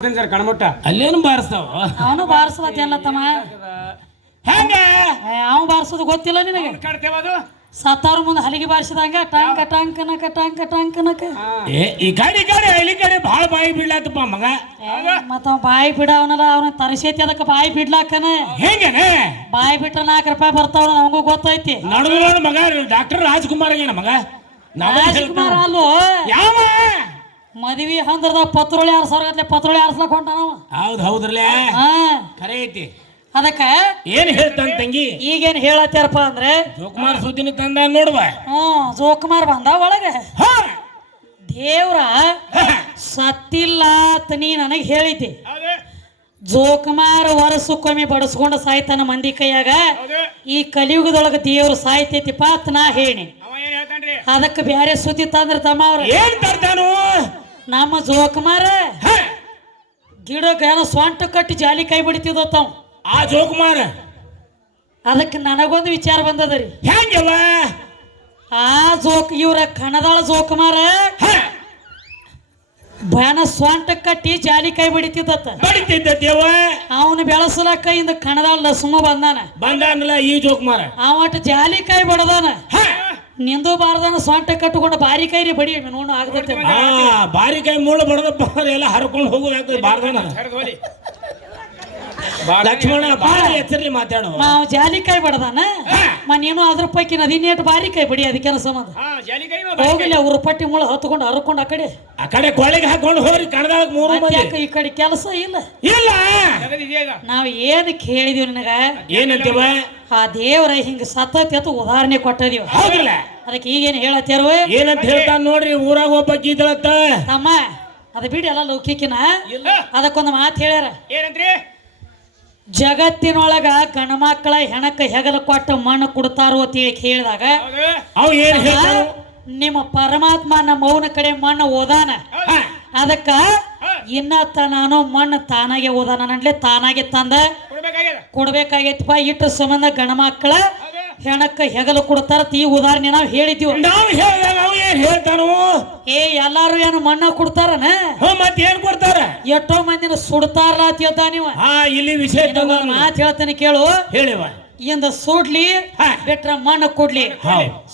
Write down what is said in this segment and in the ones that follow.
Sir ಕಣಮುಟ್ಟ ಅಲ್ಲೇನು ಬಾರಿಸ್ತಾವ ಅವನು ಬಾರಿಸಲ್ಲ ತಮ್ಮ ಹೆಂಗ ಅವ ಬಾರಿಸೋದು ಗೊತ್ತಿಲ್ಲ ನಿನಗೆ ಕಾಡ್ತೇವದು ಸತ್ತವ್ರ ಮುಂದೆ ಹಲಿಗೆ ಬಾರಿಸಿದಂಗ ಟಾಂಕ ಟಾಂಕ ನಕ ಟಾಂಕ ಟಾಂಕ ನಕ ಈ ಗಾಡಿ ಇಲ್ಲಿ ಕಡೆ ಭಾಳ ಬಾಯಿ ಬಿಡ್ಲಾತಪ್ಪ ಮಗ ಮತ್ತ ಅವ ಬಾಯಿ ಬಿಡವನಲ್ಲ ಅವನ ತರಸೇತಿ ಅದಕ್ಕೆ ಬಾಯಿ ಬಿಡ್ಲಾಕನ ಹೆಂಗನೆ ಬಾಯಿ ಬಿಟ್ರೆ 4 ರೂಪಾಯಿ ಬರ್ತಾವ ನಮಗೂ ಗೊತ್ತೈತಿ ನಡೆದ ಮಗ ಡಾಕ್ಟರ್ ರಾಜ್ಕುಮಾರ್ ಏನ ಮಗ ರಾಜ್ಕುಮಾರ್ ಅಲ್ಲೋ ಯಾವ ಮದ್ವಿ ಹಂದ್ರದ ಪತ್ರೋಳಿ 6,000 ಗಟ್ಲೆ ಪತ್ರೋಳಿ ಆರ್ಸ್ಲಕ್ ಹೊಂಟಾನವ ಹೌದ್ರಲ್ಲೇ ಹಾ ಖರೆ ಐತಿ ಅದಕ್ಕ ಏನ್ ಹೇಳ್ತಾನ ತಂಗಿ ಈಗೇನ್ ಹೇಳತ್ತಾರಪ್ಪ ಅಂದ್ರೆ ಜೋಕುಮಾರ್ ಸುದ್ದಿನ ತಂದ ನೋಡುವ ಜೋಕುಮಾರ್ ಬಂದ ಒಳಗೆ ದೇವ್ರ ಸತ್ತಿಲ್ಲ ಅಂತ ನೀ ನನಗೆ ಹೇಳಿದ್ದೆ ಜೋಕುಮಾರ್ ವರ್ಷಕ್ಕೊಮ್ಮೆ ಬಡಸ್ಕೊಂಡು ಸಾಯ್ತಾನ ಮಂದಿ ಕೈಯಾಗ ಈ ಕಲಿಯುಗದೊಳಗ ದೇವ್ರು ಸಾಯ್ತೈತಿಪ್ಪ ಅಂತ ನಾ ಹೇಳಿ ಅದಕ್ಕೆ ಬ್ಯಾರೆ ಸುದ್ದಿ ತಂದ್ರ ತಮ್ಮ ಅವ್ರ ಏನ್ ತರ್ತಾನು ನಮ್ಮ ಜೋಕುಮಾರ ಗಿಡಕ್ಕೆ ಏನೋ ಸ್ವಂಟ ಕಟ್ಟಿ ಜಾಲಿ ಕೈ ಬಿಡ್ತಿದ್ದವ್ ಆ ಜೋಕುಮಾರ್ ಅದಕ್ಕೆ ನನಗೊಂದು ವಿಚಾರ ಬಂದದ ರೀ ಹೆಂಗವ ಆ ಇವ್ರ ಕಣದಾಳ ಜೋಕುಮಾರ ಬ್ಯಾನ ಸ್ವಂಟ ಕಟ್ಟಿ ಜಾಲಿ ಕೈ ಬಿಡ್ತಿದ್ದತ್ತ ಬಡಿತಿದ್ದ ದೇವ ಅವನು ಬೆಳಸಲಕ್ಕ ಇಂದ ಕಣದಾಳ ಲಸುಮ ಬಂದಾನಲ್ಲ ಈ ಜೋಕುಮಾರ ಅವಟ ಜಾಲಿ ಕೈ ಬಡದಾನ ನಿಂದು ಬಾರದಾನ ಸ್ವಂಟ ಕಟ್ಟುಕೊಂಡು ಬಾರಿ ಕೈರಿ ಬಡಿ ನೋಡು ಆಗದೈತೆ ಬಾರಿ ಕೈ ಮುಳ್ಳು ಬಡದಪ್ಪ ಎಲ್ಲ ಹರ್ಕೊಂಡು ಹೋಗೋದಾಗ್ತದೆ ಬಾರ್ದಾನ ಲಕ್ಷ್ಮಣ ಬಾಳ ಎಚ್ಚರಿ ಮಾತಾಡು ನಾವು ಜಾಲಿಕಾಯಿ ಬಡದಾನ ನೀನು ಅದ್ರ ಪೈಕಿ ನದಿನೇಟ್ ಬಾರಿ ಕೈ ಬಡಿ ಅದಕ್ಕೆ ಸಂಬಂಧ ಹೋಗಿಲ್ಲ ಅವ್ರ ಪಟ್ಟಿ ಮುಳ್ಳು ಹತ್ಕೊಂಡು ಹರ್ಕೊಂಡು ಆ ಕಡೆ ಕೊಳೆಗೆ ಹಾಕೊಂಡು ಹೋಗ್ರಿ ಕಣದಾಗ 3 ಮಂದಿ ಈ ಕಡೆ ಕೆಲಸ ಇಲ್ಲ ಇಲ್ಲ ನಾವ್ ಏನ್ ಕೇಳಿದೀವಿ ನಿನಗ ಏನಂತೀವ ಆ ದೇವರ ಹಿಂಗ ಸತತ್ ಎತ್ತು ಉದಾಹರಣೆ ಕೊಟ್ಟದೀವ ಹೌದಿಲ್ಲ ಅದಕ್ಕೆ ಈಗೇನ್ ಹೇಳತ್ತೇರು ಏನಂತ ಹೇಳ್ತಾನ ನೋಡ್ರಿ ಊರಾಗ ಒಬ್ಬ ಗೀದಳತ್ತ ತಮ್ಮ ಅದ ಬಿಡಿ ಎಲ್ಲ ಲೌಕಿಕಿನ ಅದಕ್ಕೊಂದು ಮಾತು ಹೇಳ್ಯಾರ ಏನಂತ್ರಿ ಜಗತ್ತಿನೊಳಗ ಗಣಮಕ್ಕಳ ಹೆಣಕ್ಕ ಹೆಗಲ ಕೊಟ್ಟ ಮಣ್ಣು ಕೊಡ್ತಾರೋ ಅಂತ ಹೇಳಿದಾಗ ಅವ್ ಏನ್ ಹೇಳ್ತಾನು ನಿಮ್ಮ ಪರಮಾತ್ಮ ನಮ್ಮ ಮೌನ ಕಡೆ ಮಣ್ಣು ಓದಾನ ಅದಕ್ಕ ಇನ್ನತ್ತ ನಾನು ಮಣ್ಣು ತಾನಾಗೆ ಓದಾನ ನನ್ಲೆ ತಾನಾಗೆ ತಂದ ಕೊಡ್ಬೇಕಾಗೈತಿಪ್ಪ ಇಟ್ಟು ಸಂಬಂಧ ಗಣಮಕ್ಕಳ ಹೆಣಕ್ಕ ಹೆಗಲು ಕೊಡ್ತಾರ ಈ ಉದಾಹರಣೆ ನಾವು ಹೇಳಿದ್ವಿ ಹೇಳ್ತಾನು ಎಲ್ಲಾರು ಏನು ಮಣ್ಣ ಕೊಡ್ತಾರನ ಮತ್ ಏನ್ ಕೊಡ್ತಾರ ಎಷ್ಟೋ ಮಂದಿನ ಸುಡ್ತಾರಲ್ಲ ಅಂತ ಹೇಳ್ತಾ ನೀವು ಇಲ್ಲಿ ವಿಷಯ ಮಾತು ಹೇಳ್ತಾನೆ ಕೇಳು ಹೇಳಿವ ಇಂದ ಸುಡ್ಲಿ ಬಿಟ್ರ ಮಣ್ಣು ಕೊಡ್ಲಿ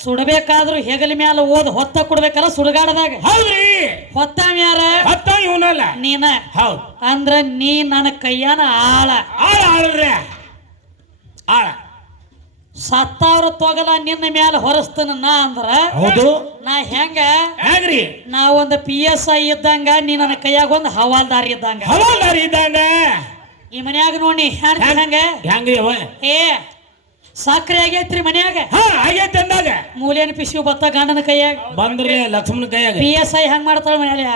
ಸುಡಬೇಕಾದ್ರು ಹೆಗಲ ಮ್ಯಾಲ ಓದ್ ಹೊತ್ತ ಕೊಡ್ಬೇಕಲ್ಲ ಸುಡಗಾಡದಾಗ ಹೌದ್ರಿ ಹೊತ್ತ ಮ್ಯಾರ ಹೊತ್ತ ಇವನಲ್ಲ ನೀನ ಹೌದ್ ಅಂದ್ರ ನೀ ನನ್ನ ಕೈಯಾನ ಆಳ್ರೆ ಆಳ ಸತ್ತವ್ರ ತೊಗಲ ನಿನ್ನ ಮ್ಯಾಲ ಹೊರಸ್ತನ ನಾ ಅಂದ್ರ ಹೌದು ನಾ ಹೆಂಗ್ರಿ ನಾ ಒಂದು PSI ಇದ್ದಂಗ ನೀ ನನ್ನ ಕೈಯಾಗ ಒಂದು ಹವಾಲ್ದಾರ್ ಇದ್ದಂಗ ಈ ಮನ್ಯಾಗ ನೋಡಿ ಹೆಂಗ್ರಿ ಅವ ಏ ಸಕ್ರೆ ಆಗೈತ್ರಿ ಮನ್ಯಾಗ ಆಗೈತೆ ಅಂದಾಗ ಮೂಲೇನ ಪಿಶು ಬತ್ತ ಗಂಡನ ಕೈಯಾಗ ಬಂದ್ರಿ ಲಕ್ಷ್ಮಣ ಕೈಯಾಗ PSI ಹೆಂಗ್ ಮಾಡ್ತಾಳ ಮನೆಯಲ್ಲಿ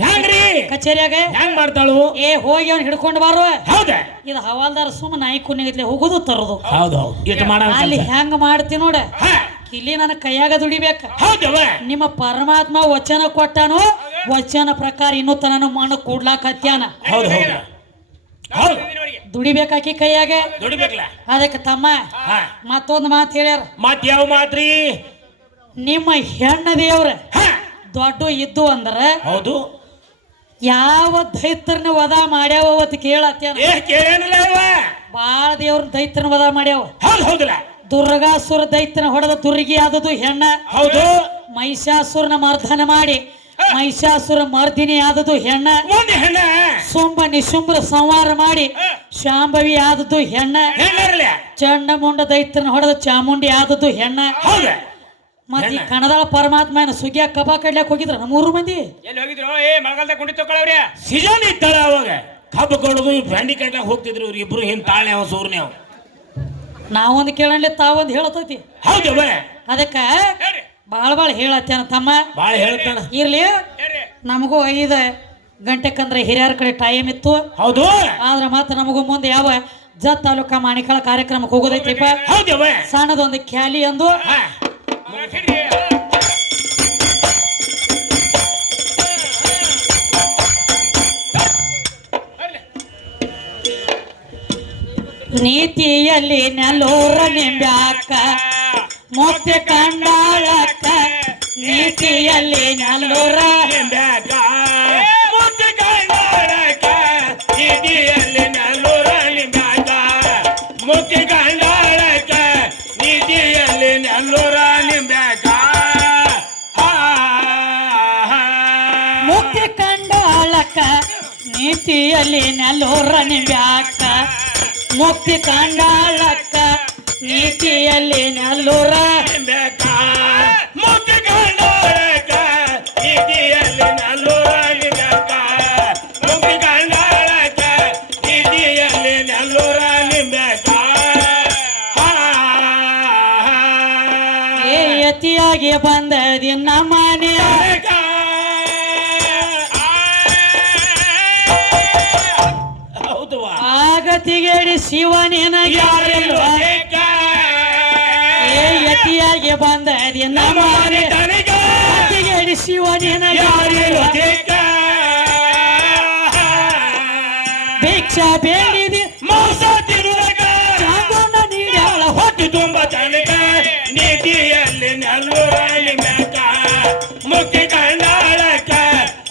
ಹೆಂಗ್ರಿ ಕಚೇರಿಯಾಗ ಹೆಂಗ್ ಮಾಡ್ತಾಳು ಹೋಗಿ ಅವ್ನ ಹಿಡ್ಕೊಂಡು ಬಾರುವ ಹೌದ ಇದು ಹವಾಲ್ದಾರ ಸುಮ್ಮ ನಾಯಿ ಕುನ್ನಿಗತ್ಲೆ ಹೋಗುದು ತರೋದು ಹೌದು ಅಲ್ಲಿ ಹೆಂಗ ಮಾಡ್ತಿ ನೋಡ ಇಲ್ಲಿ ನನ್ನ ಕೈಯಾಗ ದುಡಿಬೇಕ ನಿಮ್ಮ ಪರಮಾತ್ಮ ವಚನ ಕೊಟ್ಟಾನು ವಚನ ಪ್ರಕಾರ ಇನ್ನೂ ತನನು ಮಣ್ಣು ಕೂಡ್ಲಾಕ ಹತ್ಯಾನ ದುಡಿಬೇಕಾಕಿ ಕೈಯಾಗ ಅದಕ್ಕೆ ತಮ್ಮ ಮತ್ತೊಂದು ಮಾತು ಹೇಳ್ಯಾರ ಮತ್ ಯಾವ ಮಾತ್ರಿ ನಿಮ್ಮ ಹೆಣ್ಣ ದೇವ್ರ ದೊಡ್ಡ ಇದ್ದು ಅಂದ್ರ ಹೌದು ಯಾವ ದೈತ್ರನ ವಧ ಮಾಡ್ಯಾವ ಅವತ್ತು ಕೇಳತ್ತೇನ ಬಾಳ ದೇವ್ರ ದೈತ್ರನ ವಧ ಮಾಡ್ಯಾವ ದುರ್ಗಾಸುರ ದೈತ್ರನ ಹೊಡೆದ ದುರ್ಗಿ ಆದದು ಹೆಣ್ಣ ಹೌದು ಮಹಿಷಾಸುರನ ಮರ್ದನ ಮಾಡಿ ಮಹಿಷಾಸುರ ಮರ್ದಿನಿ ಆದದು ಹೆಣ್ಣ ಸೋಂಬ ನಿಶುಂಬ್ರ ಸಂಹಾರ ಮಾಡಿ ಶಾಂಭವಿ ಆದದ್ದು ಹೆಣ್ಣ ಚಂಡಮುಂಡ ದೈತ್ರನ ಹೊಡೆದ ಚಾಮುಂಡಿ ಆದದ್ದು ಹೆಣ್ಣ ಮತ್ತೆ ಕಣದಾಳ ಪರಮಾತ್ಮ ಏನ ಸುಗ್ಗಿಯ ಕಬಾ ಕಡ್ಲಾಕ್ ಹೋಗಿದ್ರ ನಮ್ಮ 3 ಮಂದಿ ಎಲ್ಲಿ ಹೋಗಿದ್ರು ಮಳಗಾಲದಾಗ ಕುಂಡಿ ತಗೊಳ್ಳವ್ರೆ ಸೀಸನ್ ಇತ್ತಳ ಅವಾಗ ಕಬ್ಬು ಕೊಡೋದು ಬ್ರ್ಯಾಂಡಿ ಕಡ್ಲಾಕ್ ಹೋಗ್ತಿದ್ರು ಇವ್ರು ಇಬ್ರು ಏನ್ ತಾಳೆ ಅವ ಸೂರ್ನೆ ಅವ ನಾವೊಂದು ಕೇಳಲಿ ತಾವೊಂದು ಹೇಳತೈತಿ ಹೌದವ ಅದಕ್ಕ ಬಾಳ ಹೇಳತ್ತೇನ ತಮ್ಮ ಬಾಳ ಹೇಳ್ತಾನ ಇರ್ಲಿ ನಮಗೂ 5 ಗಂಟೆಕಂದ್ರೆ ಹಿರಿಯರ ಕಡೆ ಟೈಮ್ ಇತ್ತು ಹೌದು ಆದ್ರೆ ಮತ್ತೆ ನಮಗೂ ಮುಂದೆ ಯಾವ ಜತ್ ತಾಲೂಕಾ ಮಾಣಿಕಾಳ ಕಾರ್ಯಕ್ರಮಕ್ಕೆ ಹೋಗೋದೈತಿಪ್ಪ ಹೌದವ ಸಣ್ಣದೊಂದು ಖ್ಯಾಲಿ ಅಂದು ನೀತಿಯಲ್ಲಿ ನೆಲ್ಲೂರ ನಿಂಬ್ಯಾಕ ಮುಕ್ತಿ ಕಂಡಾಳಕ್ಕ ನೀತಿಯಲ್ಲಿ ನೆಲ್ಲೂರ ನಿಂಬ್ಯಾಕ ಮುಕ್ತಿ ಕಂಡಾಳಕ್ಕ ನೀತಿಯಲ್ಲಿ ನೆಲ್ಲೂರ ನಿಂಬ್ಯಾಕ ಮುಕ್ತಿ ಕಂಡಾಳಕ್ಕ ನೀತಿಯಲ್ಲಿ ನೆಲ್ಲೂರ ನಿಂಬ್ಯಾಕ ಮುಕ್ತಿ ಕಂಡಾಳಕ್ಕ ನೀತಿಯಲ್ಲಿ ನೆಲ್ಲೂರ ನಿಂಬ್ಯಾಕ ಮುಕ್ತಿ ಕಂಡಾಳಕ್ಕ ನೀತಿಯಲ್ಲಿ ನೆಲ್ಲೂರ ನಿಂಬ್ಯಾಕ ಏ ಯತಿಯಾಗಿ ಬಂದದಿ ನಮ್ಮನೆ ಆಗತಿಗೇಡಿ ಶಿವನಿನ ಯಾರಿಲ್ಲ ಏ ಯತಿಯಾಗಿ ಬಂದದಿ ನಮ್ಮನೆ ಆಗತಿಗೇಡಿ ಶಿವನಿನ ಯಾರಿಲ್ಲ ಭಿಕ್ಷಾ ಬೇಡಿದಿ ಮೋಸ ತಿರುಗ ಚಾಂಗೋಣ ನೀಡ್ಯಾಳ ಹೊಟ್ಟು ತುಂಬ ತನಕ ನೀತಿಯಲ್ಲಿ ನೆಲ್ಲೂರ ನಿಂಬ್ಯಾಕ ಮುಕ್ತಿ ಕಂಡಾಳಕ್ಕ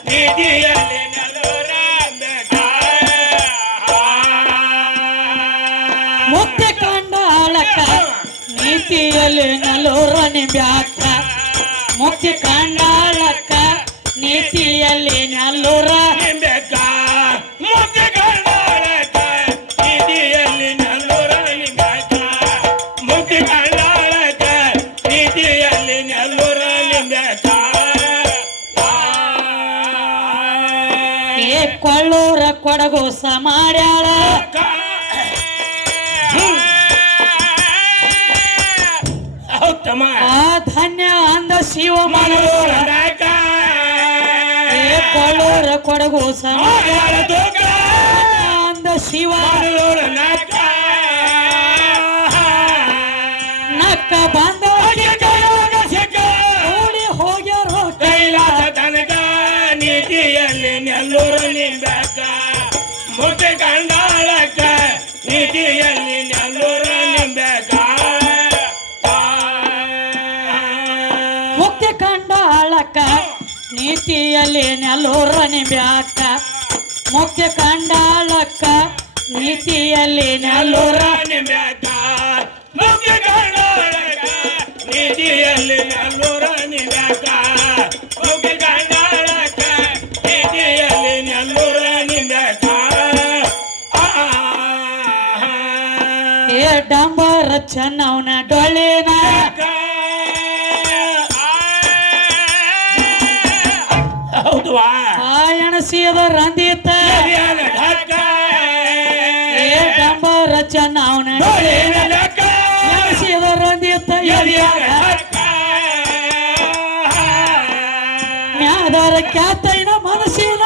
ನೀತಿಯಲ್ಲಿ ನೆಲ್ಲೂರ ನಿಂಬ್ಯಾಕ ಮುಕ್ತಿ ಕಂಡಾಳಕ್ಕ ನೀತಿಯಲ್ಲಿ ನೆಲ್ಲೂರ ನಿಂಬ್ಯಾಕ ಮುಕ್ತಿ ಕಂಡಾಳಕ್ಕ ನೀತಿಯಲ್ಲಿ ನೆಲ್ಲೂರ ನಿಂಬ್ಯಾಕ ಮುಕ್ತಿ ಕಂಡಾಳಕ್ಕ ನೀತಿಯಲ್ಲಿ ನೆಲ್ಲೂರ ನಿಂಬ್ಯಾಕ ಮುಕ್ತಿ ಕಂಡಾಳಕ್ಕ ನೀತಿಯಲ್ಲಿ ನೆಲ್ಲೂರ ನಿಂಬ್ಯಾಕ ಏ ಕೊಳ್ಳೂರ ಕೊಡಗೋಸ ಮಾಡ್ಯಾಳ ಹೌದಮ್ಮ ಆ ಧನ್ಯ ಅಂದ ಶಿವ ಮನೋರ ಏ ಕೊಳ್ಳೂರ ಕೊಡಗೋಸ ಮಾಡ್ಯಾಳ ಅಂದ ಶಿವ ನಕ್ಕ ಬಂದ ಓಡಿ ಹೋಗ್ಯಾರ ಕೈಲಾಸ ತನಕ ನೀತಿಯಲ್ಲಿ ನೆಲ್ಲೂರ ನಿಂಬ್ಯಾಕ ಮುಕ್ತಿ ಕಂಡಾಳಕ್ಕ ನೀತಿಯಲ್ಲಿ ನೆಲ್ಲೂರ ನಿಂಬ್ಯಾಕ ಮುಕ್ತಿ ಕಂಡಾಳಕ್ಕ ನೀತಿಯಲ್ಲಿ ನೆಲ್ಲೂರ ನಿಂಬ್ಯಾಕ ಮುಕ್ತಿ ಕಂಡಾಳಕ್ಕ ನೀತಿಯಲ್ಲಿ ನೆಲ್ಲೂರ ನಿಂಬ್ಯಾಕ ಮುಕ್ತಿ ಕಂಡಾಳಕ್ಕ ನೀತಿಯಲ್ಲಿ ನೆಲ್ಲೂರ ನಿಂಬ್ಯಾಕ ಮುಕ್ತಿ ಕಂಡಾಳಕ್ಕ ನೀತಿಯಲ್ಲಿ ನೆಲ್ಲೂರ ನಿಂಬ್ಯಾಕ ಏ ಡಂಬರ ಚೆನ್ನವನ ಡೊಳ್ಳಿನ ಹೌದುವಾ ಎಣಸಿದ ರಂದಿತ ಏ ಡಂಬರ ಚೆನ್ನವನ ಎಣಸಿದ ರಂದಿತ ಮ್ಯಾದರ ಖ್ಯಾತೈನ ಮನಸ್ಸಿನ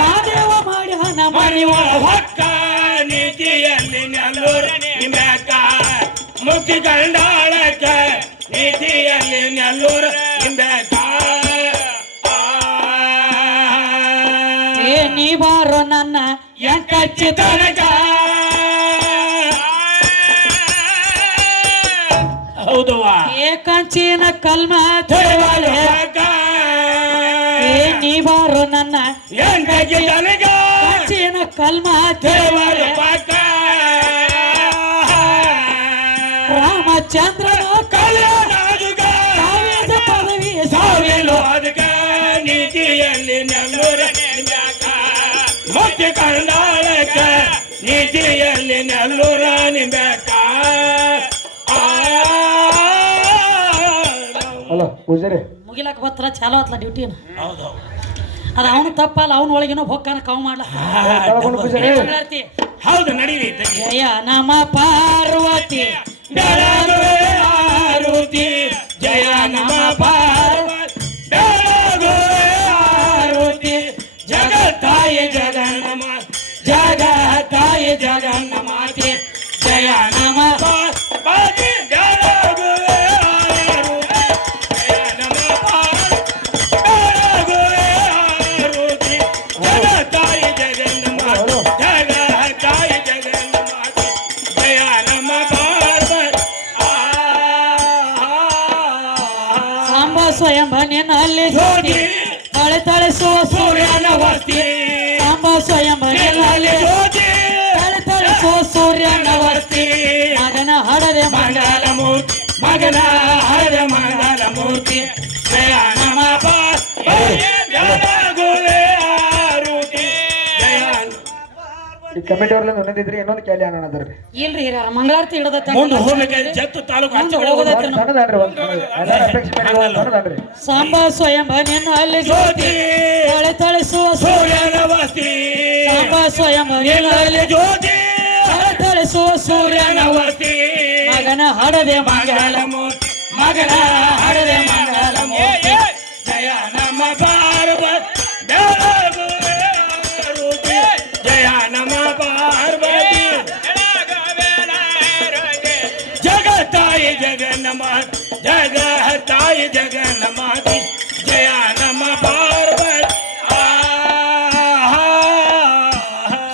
ಮಾದೇವ ಮಾಡ್ಯಾನ ಮನಿವ ಹೊಕ್ಕ ನೀತಿಯಲ್ಲಿ ನೆಲ್ಲೂರ ನಿಂಬ್ಯಾಕ ಮುಕ್ತಿ ಕಂಡಾಳಕ್ಕ ನೀತಿಯಲ್ಲಿ ನೆಲ್ಲೂರ ನಿಂಬ್ಯಾಕ ಏ ನೀ ಬಾರೋ ನನ್ನ ಎಂಕಚ್ಚಿ ತನಕ ಹೌದುವಾ ಏ ಕಂಚಿನ ಕಲ್ಮ ತಿರುವಲೆ ಏ ನೀ ಬಾರೋ ನನ್ನ ಎಂಕಚ್ಚಿ ತನಕ ಕಂಚಿನ ಕಲ್ಮ ತಿರುವಲೆ ರಾಮಚಂದ್ರನ ಕಲ್ಯಾಣಾದುಗ ಕಾವ್ಯದ ಪದವಿ ಸಾವಿಲು ಅದಕ ನೀತಿಯಲ್ಲಿ ನೆಲ್ಲೂರ ನಿಂಬ್ಯಾಕ ಮುಕ್ತಿ ಕಂಡಾಳಕ್ಕ ನೀತಿಯಲ್ಲಿ ನೆಲ್ಲೂರ ನಿಂಬ್ಯಾಕ ಅಲ್ಲ ಪೂಜಾರಿ ಮುಗಿಲಕ್ಕ ಬತ್ತಲ್ಲ ಚಾಲೋ ಆತ್ಲ ಡ್ಯೂಟಿನ ಹೌದು ಅದು ಅವನು ತಪ್ಪಲ್ಲ ಅವನ ಒಳಗಿನ ಹೊಕ್ಕನ ಕಾವು ಮಾಡ್ಲ ಪೂಜಾರಿ ಹೌದು ನಡೀರಿ ಜಯ ನಮ ಪಾರ್ವತಿ ಬೆಳಗುವೆ ಆರುತಿ ಜಯ ನಮ ಪಾರ್ವತಿ ಬೆಳಗುವೆ ಆರುತಿ ಜಗತ್ತಾಯಿ ಜಗನ್ನಮ ಜಗತ್ತಾಯಿ ಜಗನ್ನಮಾತೆ ಜಯ ನಮ ಪಾರ್ವತಿ ಬೆಳಗುವೆ ಆರುತಿ ಜಯ ನಮ ಪಾರ್ವತಿ ಬೆಳಗುವೆ ಆರುತಿ ಜಗತ್ತಾಯಿ ಜಗನ್ನಮಾತೆ ಜಗತ್ತಾಯಿ ಜಗನ್ನಮಾತೆ ಜಯ ನಮ ಸಾಂಬ ಸ್ವಯಂ ನಿನ್ನಲ್ಲಿ ಜ್ಯೋತಿ ತಳೆ ತಳಿಸುವ ಸೂರ್ಯನ ವಸ್ತಿ ಸಾಂಬ ಸ್ವಯಂ ನಿನ್ನಲ್ಲಿ ಜ್ಯೋತಿ ತಳೆ ತಳಿಸುವ ಸೂರ್ಯನ ವಸ್ತಿ ಮಗನ ಹಡರೆ ಮಂಗಲ ಮೂರ್ತಿ ಮಗನ ಹರ ಮಂಗಲ ಮೂರ್ತಿ ಜಯ ನಮ ಬೆಳಗುವೆ ಆರುತಿ ಜಯ ಈ ಕಮಿಟಿ ಅವ್ರಲ್ಲ ಒಂದಿದ್ರಿ ಇನ್ನೊಂದು ಕ್ಯಾಲಿ ಅನ್ನೋಣ ಅದ್ರಿ ಇಲ್ರಿ ಹಿರಿಯರ ಮಂಗಳಾರತಿ ಹಿಡದ ಮುಂದೆ ಹೋಗ್ಬೇಕಾದ್ರೆ ಜತ್ತು ತಾಲೂಕು ಆಚೆ ಕಡೆ ಹೋಗೋದೈತೆ ಒಂದ್ ಸಣ್ಣದನ್ರಿ ಒಂದ್ ಎಲ್ಲಾರ ಅಪೇಕ್ಷೆ ಮೇರೆಗೆ ಒಂದ್ ಸಣ್ಣದನ್ರಿ ಸಾಂಬ ಸ್ವಯಂ ನಿನ್ನ ಅಲ್ಲಿ ಜ್ಯೋತಿ ತಳೆ ತಳಿಸುವ ಸೂರ್ಯನ ವಸ್ತಿ ಸಾಂಬ ಸ್ವಯಂ ನಿನ್ನ ಅಲ್ಲಿ ಜ್ಯೋತಿ ತಳೆ ತಳಿಸುವ ಸೂರ್ಯನ ವಸ್ತಿ ಮಗನ ಹಡದೆ ಮಂಗಳ ಮೂರ್ತಿ ಮಗನ ಹರದೆ ಮಂಗಲ ಮೂರ್ತಿ ಜಯ ನಮ್ಮ ಪಾರ್ವತಿ ಜಯ ನಮ್ಮ ಪಾರ್ವತಿ ಜಗತ್ತಾಯಿ ಜಗನ್ನಮ ಜಗತ್ತಾಯಿ ಜಗನ್ನಮಾತಿ ಜಯ ನಮ್ಮ ಪಾರ್ವತಿ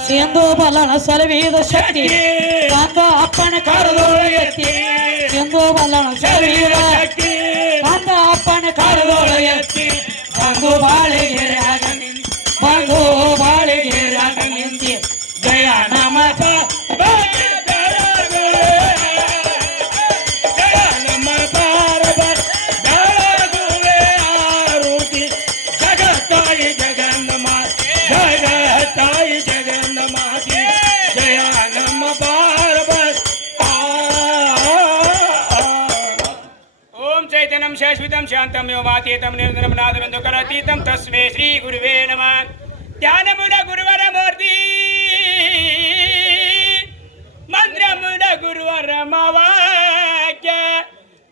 ಸಿಂಧು ಬಲ್ಲಣ ಸಲವಿದ ಶಕ್ತಿ ಕಾಂತ ಅಪ್ಪನ ಕಾರದೊಳಗೆತ್ತಿ ಸಿಂಧು ಬಲ್ಲಣ ಸಲವಿದ ಶಕ್ತಿ ಕಾಂತ ಅಪ್ಪನ ಕಾರದೊಳಗೆತ್ತಿ ಬಂದು ಬಾಳೆಗೆರೆಯಾಗ ಬಂದು ಬಾಳೆಗೆರೆಯಾಗ ನಿಂತಿ ಜಯ ನಮ ಪಾರ್ವತಿ ಜಯ ನಮ್ಮ ಪಾರ್ವತಿ ಬೆಳಗುವೆ ಆರುತಿ ಜಗತ್ತಾಯಿ ಜಗನ್ನಮಾತಿ ಜಗತ್ತಾಯಿ ಜಗನ್ನಮಾತಿ ಜಯ ನಮ್ಮ ಪಾರ್ವತಿ ಓಂ ಚೈತನ್ಯಂ ಶಾಶ್ವತಂ ಶಾಂತಂ ಯೋಮಾತೀತಂ ನಿರಂತರಂ ನಾದವೆಂದು ಕಲಾತೀತಂ ತಸ್ಮೈ ಶ್ರೀ ಗುರುವೇ ನಮಃ ಧ್ಯಾನಮುಡ ಗುರುವರ ಮೂರ್ತಿ ಮಂತ್ರಮುಡ ಗುರುವರ ಮವಾಕ್ಯ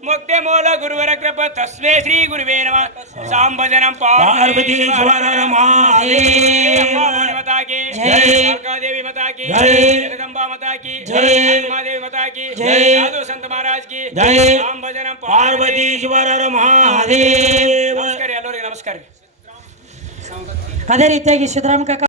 ಮುಕ್ತಿ ಮೂಲ ಗುರುವರ ಕೃಪ ತಸ್ಮೈ ಶ್ರೀ ಗುರುವೇ ನಮಃ ಸಾಂಬಜನಂ ಪಾರ್ವತೀಶ್ವರ ಮಹಾದೇವ माता की जय। देवी माता की जय। जगदम्बा माता की जय। महादेवी माता की जय। साधु संत महाराज की जय। राम भजनम ಪಾರ್ವತೀಶ್ವರರ ಮಹಾದೇವ ನಮಸ್ಕಾರ ಎಲ್ಲರಿಗೆ ನಮಸ್ಕಾರ ಅದೇ ರೀತಿಯಾಗಿ ಸಿದ್ದರಾಮ ಕಾಕ